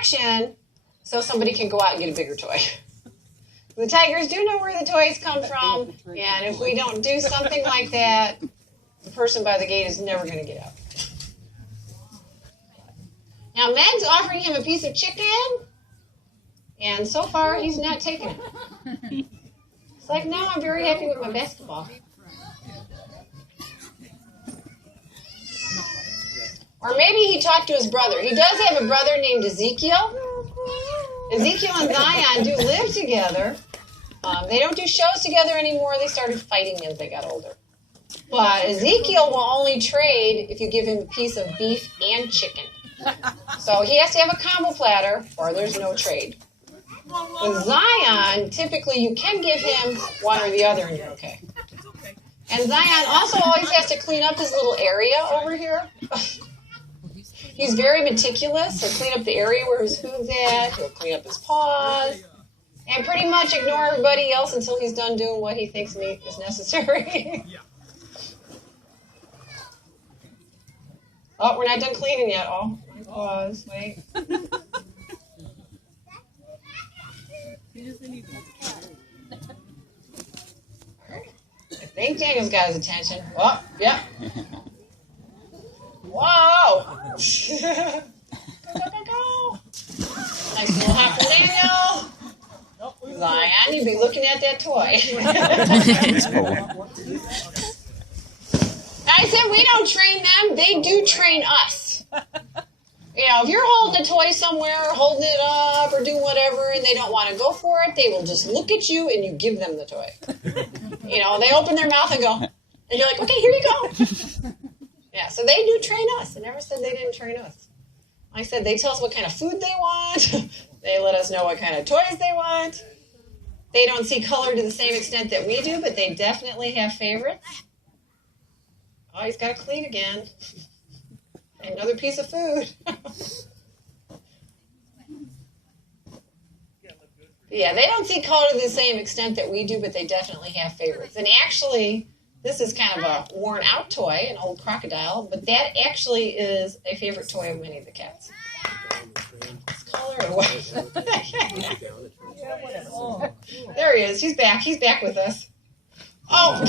distraction so somebody can go out and get a bigger toy. The tigers do know where the toys come from, and if we don't do something like that, the person by the gate is never going to get out. Now, Meg's offering him a piece of chicken, and so far he's not taking it. It's like, no, I'm very happy with my basketball. Or maybe he talked to his brother. He does have a brother named Ezekiel. Ezekiel and Zion do live together. They don't do shows together anymore. They started fighting as they got older. But Ezekiel will only trade if you give him a piece of beef and chicken. So he has to have a combo platter or there's no trade. With Zion, typically you can give him one or the other and you're okay. And Zion also always has to clean up his little area over here. He's very meticulous. He'll clean up the area where his food's at. He'll clean up his paws. And pretty much ignore everybody else until he's done doing what he thinks is necessary. Oh, we're not done cleaning yet. Oh, my paws. Wait. I think Daniel's got his attention. Oh, yeah. Whoa! Go, go, go, go. Nice little hop for Daniel. Zion, you'd be looking at that toy. I said we don't train them. They do train us. You know, if you're holding a toy somewhere, or holding it up, or doing whatever, and they don't want to go for it, they will just look at you and you give them the toy. You know, they open their mouth and go, and you're like, okay, here you go. Yeah, so they do train us. I never said they didn't train us. Like I said, they tell us what kind of food they want. They let us know what kind of toys they want. They don't see color to the same extent that we do, but they definitely have favorites. Oh, he's got to clean again. Another piece of food. Yeah, they don't see color to the same extent that we do, but they definitely have favorites. And actually, this is kind of a worn-out toy, an old crocodile, but that actually is a favorite toy of many of the cats. It's color or what? There he is. He's back. He's back with us. Oh!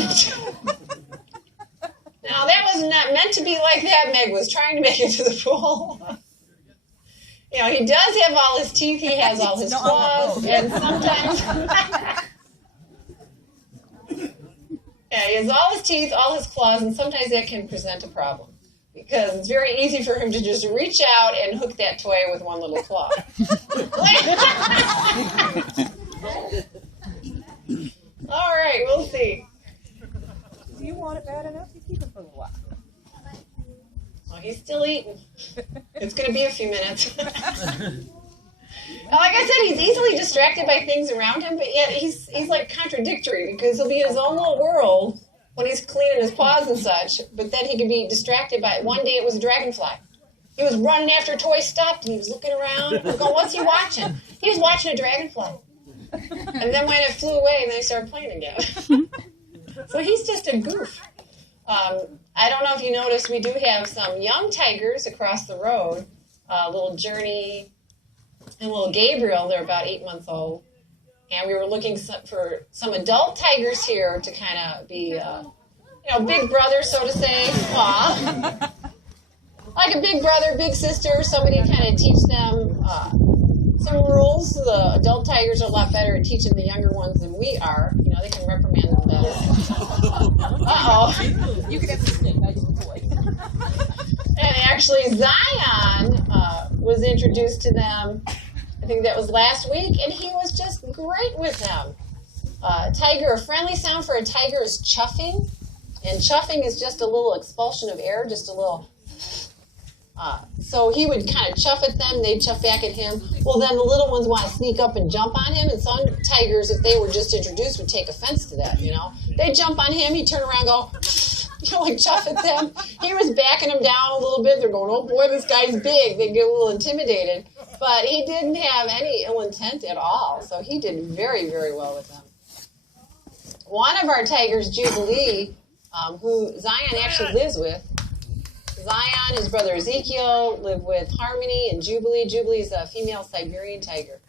Now, that was not meant to be like that. Meg was trying to make it to the pool. You know, he does have all his teeth. He has all his claws. And sometimes... Yeah, he has all his teeth, all his claws, and sometimes that can present a problem. Because it's very easy for him to just reach out and hook that toy with one little claw. All right, we'll see. Do you want it bad enough? You keep it for a while. Well, he's still eating. It's going to be a few minutes. Like I said, he's easily distracted by things around him, but yet he's like contradictory because he'll be in his own little world when he's cleaning his paws and such, but then he can be distracted by it. One day it was a dragonfly. He was running after a toy, stopped, and he was looking around, going, what's he watching? He was watching a dragonfly. And then when it flew away, and then he started playing again. So he's just a goof. I don't know if you noticed, we do have some young tigers across the road, little Journey and little Gabriel. They're about 8 months old. And we were looking for some adult tigers here to kind of be, big brother, so to say. Aw. Like a big brother, big sister, somebody to kind of teach them some rules. The adult tigers are a lot better at teaching the younger ones than we are. You know, they can reprimand them better. Uh-oh. You can have the stick, I get the toy. And actually, Zion was introduced to them, I think that was last week, and he was just great with them. A friendly sound for a tiger is chuffing. And chuffing is just a little expulsion of air, just a little... So he would kind of chuff at them, they'd chuff back at him. Well, then the little ones want to sneak up and jump on him, and some tigers, if they were just introduced, would take offense to that, you know. They'd jump on him, he'd turn around and go, like chuff at them. He was backing them down a little bit. They're going, oh boy, this guy's big. They get a little intimidated. But he didn't have any ill intent at all, so he did very, very well with them. One of our tigers, Jubilee, who Zion actually lives with, Zion, his brother Ezekiel, live with Harmony and Jubilee. Jubilee is a female Siberian tiger.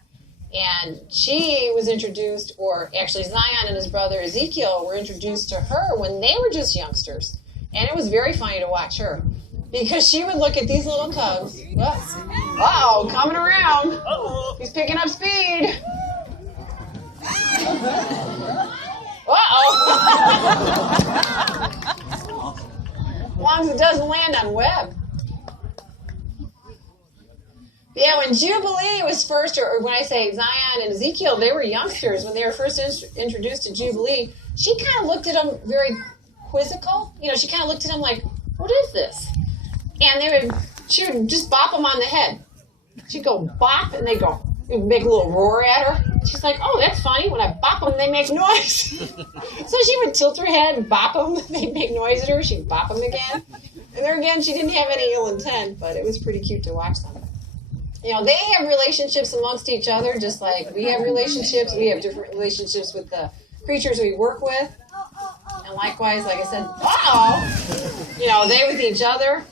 And she was introduced, or actually Zion and his brother Ezekiel were introduced to her when they were just youngsters. And it was very funny to watch her. Because she would look at these little cubs. Uh-oh, coming around. He's picking up speed. Uh-oh. As long as it doesn't land on web. Yeah, when Jubilee was first, or when I say Zion and Ezekiel, they were youngsters. When they were first introduced to Jubilee, she kind of looked at them very quizzical. You know, she kind of looked at them like, what is this? And she would just bop them on the head. She'd go bop, and they'd make a little roar at her. She's like, oh, that's funny. When I bop them, they make noise. So she would tilt her head and bop them. They'd make noise at her. She'd bop them again. And there again, she didn't have any ill intent, but it was pretty cute to watch them. You know, they have relationships amongst each other, just like we have relationships. We have different relationships with the creatures we work with. And likewise, like I said, you know, they with each other.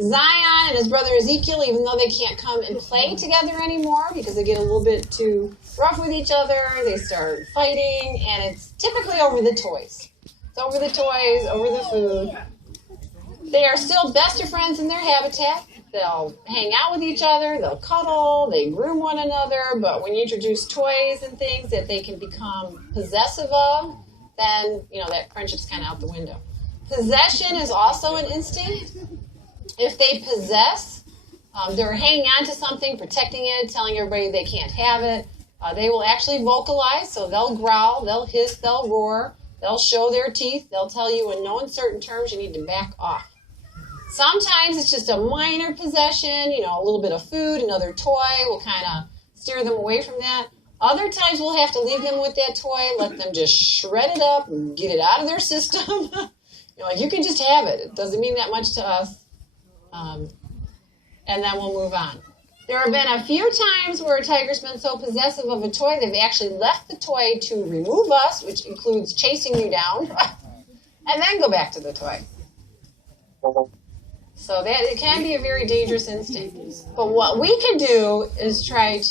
Zion and his brother Ezekiel, even though they can't come and play together anymore because they get a little bit too rough with each other, they start fighting, and it's typically over the toys. It's over the toys, over the food. They are still best of friends in their habitat. They'll hang out with each other, they'll cuddle, they groom one another, but when you introduce toys and things that they can become possessive of, then, you know, that friendship's kind of out the window. Possession is also an instinct. If they possess, they're hanging on to something, protecting it, telling everybody they can't have it. They will actually vocalize, so they'll growl, they'll hiss, they'll roar, they'll show their teeth, they'll tell you in no uncertain terms you need to back off. Sometimes it's just a minor possession, you know, a little bit of food, another toy will kind of steer them away from that. Other times we'll have to leave them with that toy, let them just shred it up and get it out of their system. You know, like, you can just have it. It doesn't mean that much to us. And then we'll move on. There have been a few times where a tiger's been so possessive of a toy, they've actually left the toy to remove us, which includes chasing you down, and then go back to the toy. So that it can be a very dangerous instinct. But what we can do is try